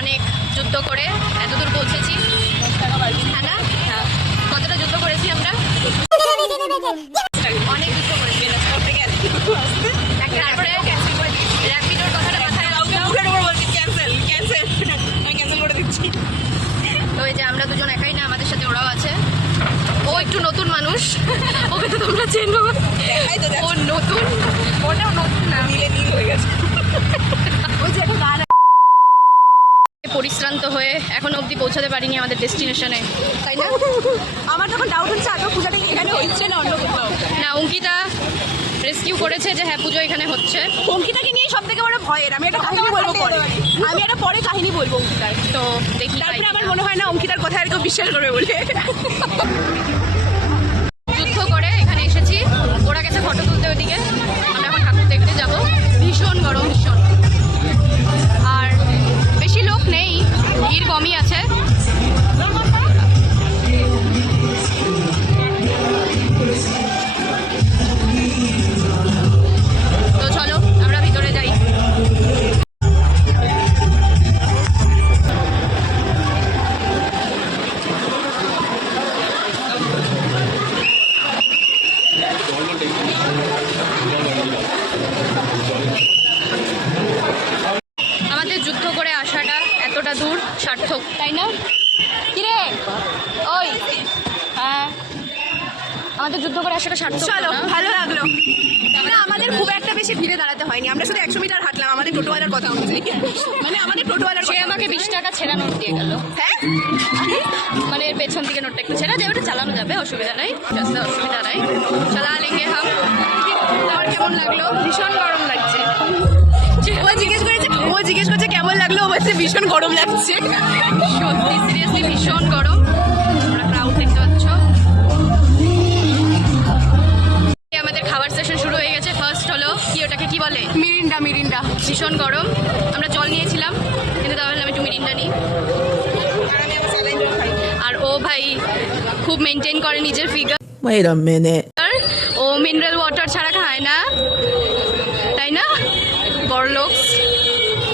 অনেক যুদ্ধ করে এতদূর পৌঁছেছি। হ্যাঁ না হ্যাঁ কতটা যুদ্ধ করেছি আমরা? অনেক যুদ্ধ করেছি তারপরে র্যাপিডোর কথাটা মাথায় রাখছি। তো এই যে আমরা দুজন একাই না আমাদের সাথে ওরাও আছে। ও একটু নতুন মানুষ। ওকে তো তোমরা চেনো। ও নতুন। ওটাও নতুন না। ওই যে একটা এখন অবধি পৌঁছাতে পারিনি আমাদের ডেস্টিনেশনে। তাই না? আমার তখন ডাউট হচ্ছে আগে পূজাটা এখানে হচ্ছে না অন্য কোথাও? না অঙ্কিতা রেস্কিউ করেছে যে হ্যাঁ পুজো এখানে হচ্ছে। অঙ্কিতাকে নিয়ে সব থেকে বড় ভয়ের আমি একটা কাহিনী বলব পরে। আমি একটা পরে কাহিনী বলব অঙ্কিতার। তো দেখি তারপরে আমার মনে হয় না অঙ্কিতার কথা আর কেউ বিশ্বাস করবে বলে। কমই আছে। তো চলো আমরা ভিতরে যাই যুদ্ধ করে আসাটা এতটা দূর সার্থক তাই না কিরে? ওই হ্যাঁ। আমাদের যুদ্ধ করে আসাটা সার্থক চলো ভালো লাগল। না আমাদের খুব একটা বেশি ভিড়ে দাঁড়াতে হয়নি। আমরা শুধু একশো মিটার হাঁটলাম আমাদের টোটোওয়ালার কথা অনুযায়ী মানে আমাদের টোটোওয়ালার সে আমাকে বিশ টাকা ছেঁড়া নোট দিয়ে গেল। হ্যাঁ? মানে এর পেছন দিকে নোটটা একটু ছেড়া যে ওটা চালানো যাবে অসুবিধা নাই। রাস্তা অসুবিধা নাই। চালা লেঙ্গে হাম তোমার কেমন লাগল? ভীষণ গরম লাগছে। ও জিজ্ঞেস করেছে ও জিজ্ঞেস করছে কেমন লাগল ও বলছে ভীষণ গরম লাগছে। সত্যি সিরিয়াসলি ভীষণ গরম। ক্রাউড দেখতে পাচ্ছ। আমাদের খাবার সেশন শুরু হয়ে গেছে। ফার্স্ট হলো কি ওটাকে কি বলে? Mirinda Mirinda. ভীষণ গরম। আমরা জল নিয়েছিলাম কিন্তু তাহলে আমি একটু মিরিন্ডা নিই। আর ও ভাই খুব মেনটেন করে নিজের ফিগার Wait a minute. ও মিনারেল ওয়াটার ছাড়া খায় না।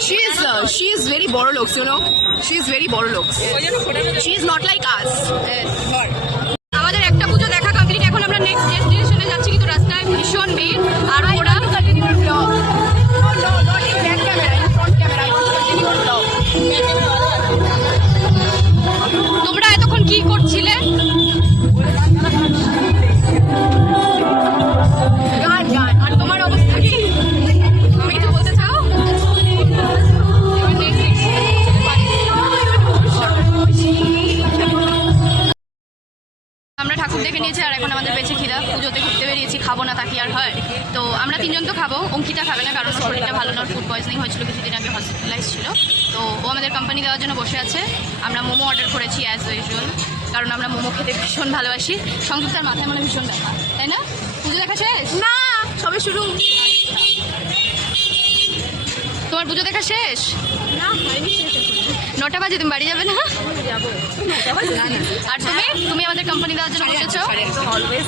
She is uh, she is very boro looks, you know. She is very boro looks. She is not like us. আমাদের একটা পুজো দেখা কমপ্লিট এখন আমরা নেক্সট ডেস্টিনেশনে যাচ্ছি কিন্তু রাস্তায় দেখে নিয়েছি আর এখন আমাদের পেছে খিদা। পুজোতে ঘুরতে বেরিয়েছি খাব না তাকি আর হয়? তো আমরা তিনজন তো খাব অঙ্কিতা খাবে না কারণ শরীরটা ভালো না ফুড পয়জনিং হয়েছিল কিছুদিন আগে হসপিটালাইজ ছিল। তো ও আমাদের কোম্পানি দেওয়ার জন্য বসে আছে। আমরা মোমো অর্ডার করেছি অ্যাজ ইউজুয়াল কারণ আমরা মোমো খেতে ভীষণ ভালোবাসি। সংযুক্তার মাথায় মানে ভীষণ ব্যাপার তাই না? পুজো দেখা শেষ? না সবে শুরু। তোমার পুজো দেখা শেষ? না হয়নি। নটা বাজে তুমি বাড়ি যাবে না? যাব না না আর তুমি? তুমি আমাদের কোম্পানি দেওয়ার জন্য বসেছো? অলওয়েজ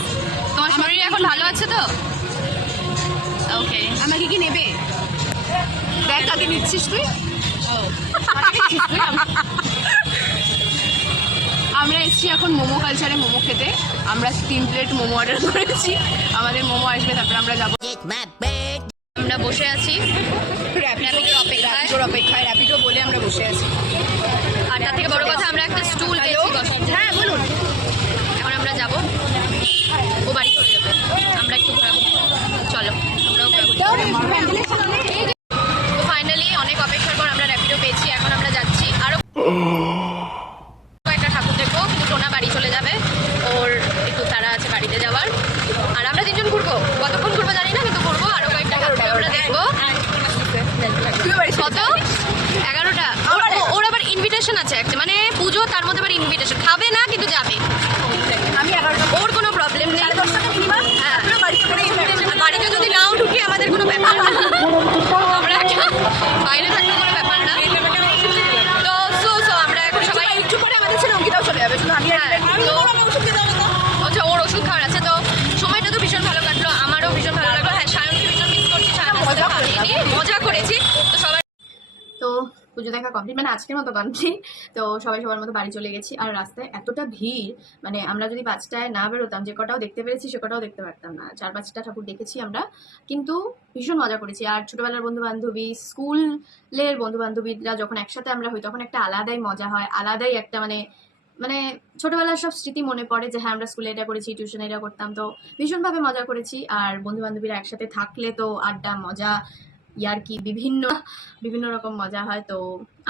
তোমার শরীর এখন ভালো আছে তো? ওকে আমাকে কি নেবে? ব্যাগ কাকে নিচ্ছিস তুই? আমরা এসেছি এখন মোমো কালচারে মোমো খেতে। আমরা তিন প্লেট মোমো অর্ডার করেছি। আমাদের মোমো আসবে তারপর আমরা যাব। বসে আছি র্যাপিডোর অপেক্ষায়। র্যাপিডো বলে আমরা বসে আছি আর তার থেকে বড় কথা আমরা একটা স্টুল পেয়েছি বসার জন্য। হ্যাঁ বলুন এখন আমরা যাব ও বাড়ি চলে যাবে আমরা একটু ঘোরাবো চলো আমরাও ঘোরাবো তো ফাইনালি অনেক অপেক্ষার পর আমরা র্যাপিডো পেয়েছি এখন আমরা যাচ্ছি আরও কয়েকটা ঠাকুর দেখব কিন্তু টোনা বাড়ি চলে যাবে ওর একটু তারা আছে বাড়িতে যাওয়ার আর আমরা তিনজন ঘুরবো কতক্ষণ ঘুরবো জানি না কিন্তু ঘুরবো আরও কয়েকটা ঠাকুর আমরা দেখব তুই বাড়ি কত? এগারোটা। ওর- আবার ইনভিটেশন আছে একটা। মানে পুজো তার মধ্যে আবার ইনভিটেশন খাবে না কিন্তু যাবে। আমি ওর কোনো প্রবলেম নেই। হ্যাঁ। বাড়িতে যদি নাও ঢুকি আমাদের কোনো ব্যাপার না। আমরা একটা বাইরে থাকলে কোনো ব্যাপার না। তো সো সো আমরা এখন সবাই একটু পরে আমাদের ছেলে অঙ্কিতাও চলে যাবে। শুধু আমি হ্যাঁ, তো- আচ্ছা ওর ওষুধ খাওয়ার আছে তো সময়টা তো ভীষণ ভালো কাটলো আমারও ভীষণ ভালো লাগল হ্যাঁ সায়নকে ভীষণ মিস করছি সায়ন আসতে মজা পারিনি মজা করেছি তো সবাই তো পুজো দেখা কমপ্লিট মানে আজকের মতো কমপ্লিট তো সবাই সবার মতো বাড়ি চলে গেছি। আর রাস্তায় এতটা ভিড় মানে আমরা যদি পাঁচটায় না বেরোতাম, যে কটাও দেখতে পেরেছি, সে কটাও দেখতে পারতাম না। চার পাঁচটা ঠাকুর দেখেছি আমরা, কিন্তু ভীষণ মজা করেছি। আর ছোটবেলার বন্ধু বান্ধবী স্কুলের বন্ধু বান্ধবীরা যখন একসাথে আমরা হই, তখন একটা আলাদাই মজা হয়, আলাদাই একটা মানে মানে ছোটবেলার সব স্মৃতি মনে পড়ে যে হ্যাঁ আমরা স্কুলে এটা করেছি টিউশনে এটা করতাম। তো ভীষণভাবে মজা করেছি। আর বন্ধু বান্ধবীরা একসাথে থাকলে তো আড্ডা, মজা ইয়ার কি বিভিন্ন বিভিন্ন রকম মজা হয়। তো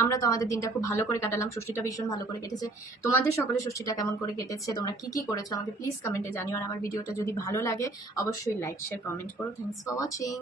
আমরা তো আমাদের দিনটা খুব ভালো করে কাটালাম। ষষ্ঠীটা ভীষণ ভালো করে কেটেছে। তোমাদের সকলে ষষ্ঠীটা কেমন করে কেটেছে? তোমরা কি কি করেছ? আমাকে প্লিজ কমেন্টে জানিও। আর আমার ভিডিওটা যদি ভালো লাগে, অবশ্যই লাইক শেয়ার কমেন্ট করো। Thanks for watching